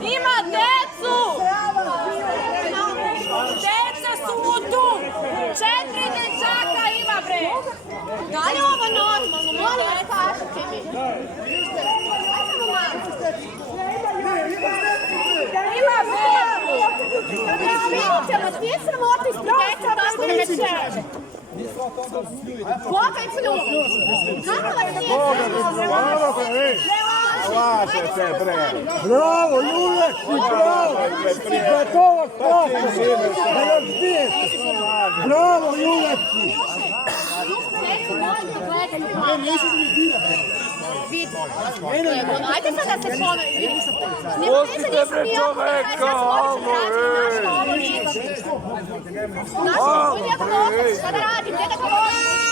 Ima decu! Deca su mu tu! 4 dečaka ima, bre! Da li ovo normalno? Molim vas, kažite mi. Ima bebu! Vidit ćemo, nije sramota ispred deca, tako ne večere. Koga je pljuo? Kako vas nije sramota? Lažete, bre! Bravo, Juleki, bravo! Gotova spasa! Bravo, Juleki! Ajde sad da se ponovi. Pustite, bre, čoveka! Znaš, šta da radim, gdje da govorim?